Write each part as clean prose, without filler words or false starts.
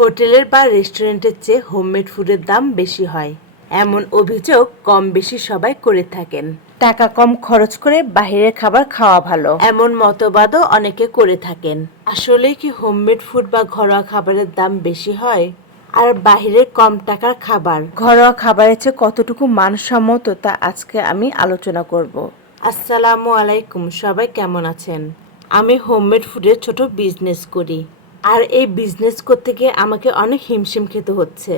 হোটেলের বা রেস্টুরেন্টের চেয়ে হোমমেড ফুডের দাম বেশি হয়, এমন অভিযোগ কম বেশি সবাই করে থাকেন। টাকা কম খরচ করে বাইরের খাবার খাওয়া ভালো, এমন মতবাদও অনেকে করে থাকেন। আসলে কি হোমমেড ফুড বা ঘরোয়া খাবারের দাম বেশি হয়? আর বাইরের কম টাকার খাবার ঘরোয়া খাবারের চেয়ে কতটুকু মানসম্মত তা আজকে আমি আলোচনা করব। আসসালামু আলাইকুম, সবাই কেমন আছেন? আমি হোমমেড ফুডের ছোট বিজনেস করি, আর এই বিজনেস করতে গিয়ে আমাকে অনেক হিমশিম খেতে হচ্ছে।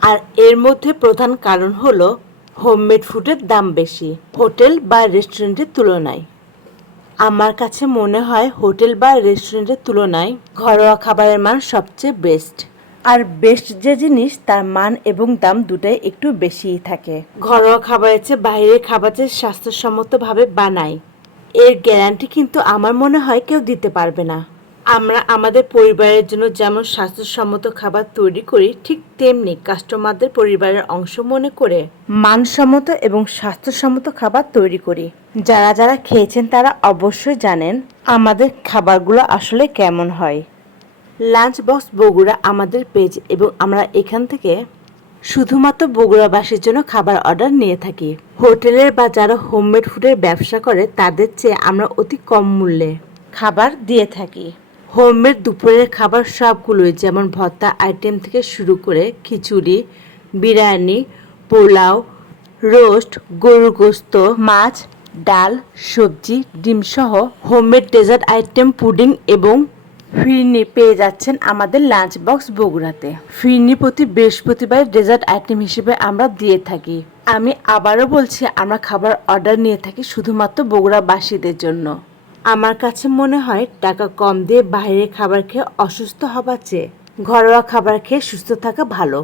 আর এর মধ্যে প্রধান কারণ হলো হোমমেড ফুডের দাম বেশি হোটেল বা রেস্টুরেন্টের তুলনায়। আমার কাছে মনে হয় হোটেল বা রেস্টুরেন্টের তুলনায় ঘরোয়া খাবারের মান সবচেয়ে বেস্ট। আর বেস্ট যে জিনিস তার মান এবং দাম দুটাই একটু বেশিই থাকে। ঘরোয়া খাবারের চেয়ে বাইরের খাবার যে স্বাস্থ্যসম্মতভাবে বানায় এর গ্যারান্টি কিন্তু আমার মনে হয় কেউ দিতে পারবে না। আমরা আমাদের পরিবারের জন্য যেমন স্বাস্থ্যসম্মত খাবার তৈরি করি, ঠিক তেমনি কাস্টমারদের পরিবারের অংশ মনে করে মানসম্মত এবং স্বাস্থ্যসম্মত খাবার তৈরি করি। যারা যারা খেয়েছেন তারা অবশ্যই জানেন আমাদের খাবারগুলো আসলে কেমন হয়। লাঞ্চ বক্স বগুড়া আমাদের পেজ, এবং আমরা এখান থেকে শুধুমাত্র বগুড়াবাসীর জন্য খাবার অর্ডার নিয়ে থাকি। হোটেলের বা যারা হোমমেড ফুডের ব্যবসা করে তাদের চেয়ে আমরা অতি কম মূল্যে খাবার দিয়ে থাকি। হোমমেড দুপুরের খাবার সবগুলোই, যেমন ভর্তা আইটেম থেকে শুরু করে খিচুড়ি, বিরিয়ানি, পোলাও, রোস্ট, গরুর গোস্ত, মাছ, ডাল, সবজি, ডিম সহ হোমমেড ডেজার্ট আইটেম, পুডিং এবং ফিরনি পেয়ে যাচ্ছেন আমাদের লাঞ্চ বক্স বগুড়াতে। ফিরনি প্রতি বৃহস্পতিবার ডেজার্ট আইটেম হিসেবে আমরা দিয়ে থাকি। আমি আবারও বলছি, আমরা খাবার অর্ডার নিয়ে থাকি শুধুমাত্র বগুড়াবাসীদের জন্য। আমার কাছে মনে হয় টাকা কম দিয়ে বাইরের খাবার খেয়ে অসুস্থ হবার চেয়ে ঘরোয়া খাবার খেয়ে সুস্থ থাকা ভালো।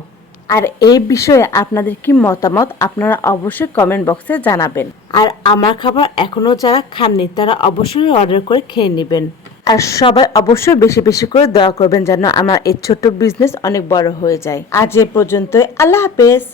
আর এই বিষয়ে আপনাদের কি মতামত আপনারা অবশ্যই কমেন্ট বক্সে জানাবেন। আর আমার খাবার এখনো যারা খাননি তারা অবশ্যই অর্ডার করে খেয়ে নেবেন। আর সবাই অবশ্যই বেশি বেশি করে দোয়া করবেন যেন আমার এই ছোট্ট বিজনেস অনেক বড় হয়ে যায়। আজ এ পর্যন্তই, আল্লাহ হাফেজ।